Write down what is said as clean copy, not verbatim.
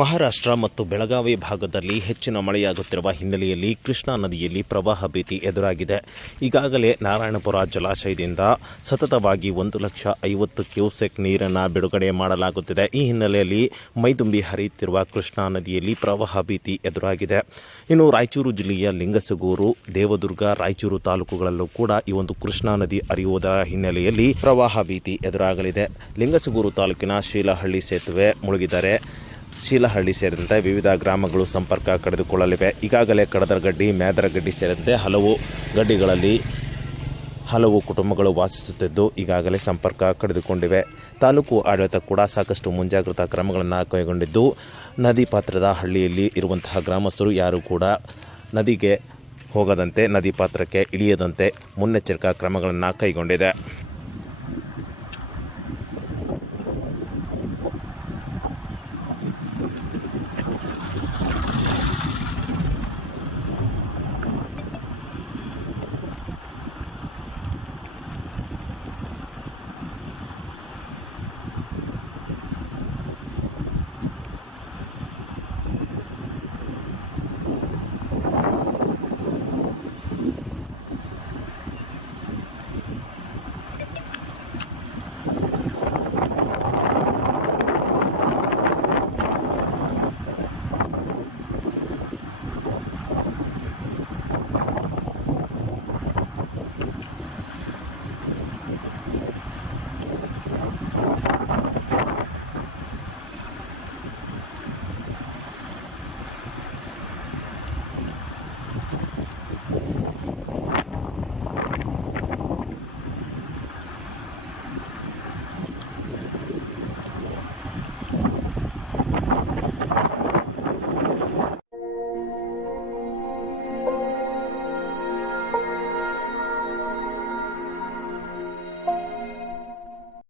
ಮಹಾರಾಷ್ಟ್ರ ಮತ್ತು ಬೆಳಗಾವಿ ಭಾಗದಲ್ಲಿ ಹೆಚ್ಚಿನ ಮಳೆಯಾಗುತ್ತಿರುವ ಹಿನ್ನೆಲೆಯಲ್ಲಿ ಕೃಷ್ಣಾ ನದಿಯಲ್ಲಿ ಪ್ರವಾಹ ಭೀತಿ ಎದುರಾಗಿದೆ. ಈಗಾಗಲೇ ನಾರಾಯಣಪುರ ಜಲಾಶಯದಿಂದ ಸತತವಾಗಿ 1,50,000 ಕ್ಯೂಸೆಕ್ ನೀರನ್ನು ಬಿಡುಗಡೆ ಮಾಡಲಾಗುತ್ತಿದೆ. ಈ ಹಿನ್ನೆಲೆಯಲ್ಲಿ ಮೈದುಂಬಿ ಹರಿಯುತ್ತಿರುವ ಕೃಷ್ಣಾ ನದಿಯಲ್ಲಿ ಪ್ರವಾಹ ಭೀತಿ ಎದುರಾಗಿದೆ. ಇನ್ನು ರಾಯಚೂರು ಜಿಲ್ಲೆಯ ಲಿಂಗಸಗೂರು, ದೇವದುರ್ಗ, ರಾಯಚೂರು ತಾಲೂಕುಗಳಲ್ಲೂ ಕೂಡ ಈ ಒಂದು ಕೃಷ್ಣಾ ನದಿ ಹರಿಯುವುದರ ಹಿನ್ನೆಲೆಯಲ್ಲಿ ಪ್ರವಾಹ ಭೀತಿ ಎದುರಾಗಲಿದೆ. ಲಿಂಗಸಗೂರು ತಾಲೂಕಿನ ಶೀಲಹಳ್ಳಿ ಸೇತುವೆ ಮುಳುಗಿದರೆ ಶೀಲಹಳ್ಳಿ ಸೇರಿದಂತೆ ವಿವಿಧ ಗ್ರಾಮಗಳು ಸಂಪರ್ಕ ಕಡಿದುಕೊಳ್ಳಲಿವೆ. ಈಗಾಗಲೇ ಕಡದರಗಡ್ಡಿ, ಮ್ಯಾದರಗಡ್ಡಿ ಸೇರಿದಂತೆ ಹಲವು ಗಡ್ಡಿಗಳಲ್ಲಿ ಹಲವು ಕುಟುಂಬಗಳು ವಾಸಿಸುತ್ತಿದ್ದು ಈಗಾಗಲೇ ಸಂಪರ್ಕ ಕಡಿದುಕೊಂಡಿವೆ. ತಾಲೂಕು ಆಡಳಿತ ಕೂಡ ಸಾಕಷ್ಟು ಮುಂಜಾಗ್ರತಾ ಕ್ರಮಗಳನ್ನು ಕೈಗೊಂಡಿದ್ದು ನದಿ ಪಾತ್ರದ ಹಳ್ಳಿಯಲ್ಲಿ ಇರುವಂತಹ ಗ್ರಾಮಸ್ಥರು ಯಾರೂ ಕೂಡ ನದಿಗೆ ಹೋಗದಂತೆ, ನದಿ ಪಾತ್ರಕ್ಕೆ ಇಳಿಯದಂತೆ ಮುನ್ನೆಚ್ಚರಿಕಾ ಕ್ರಮಗಳನ್ನು ಕೈಗೊಂಡಿದೆ.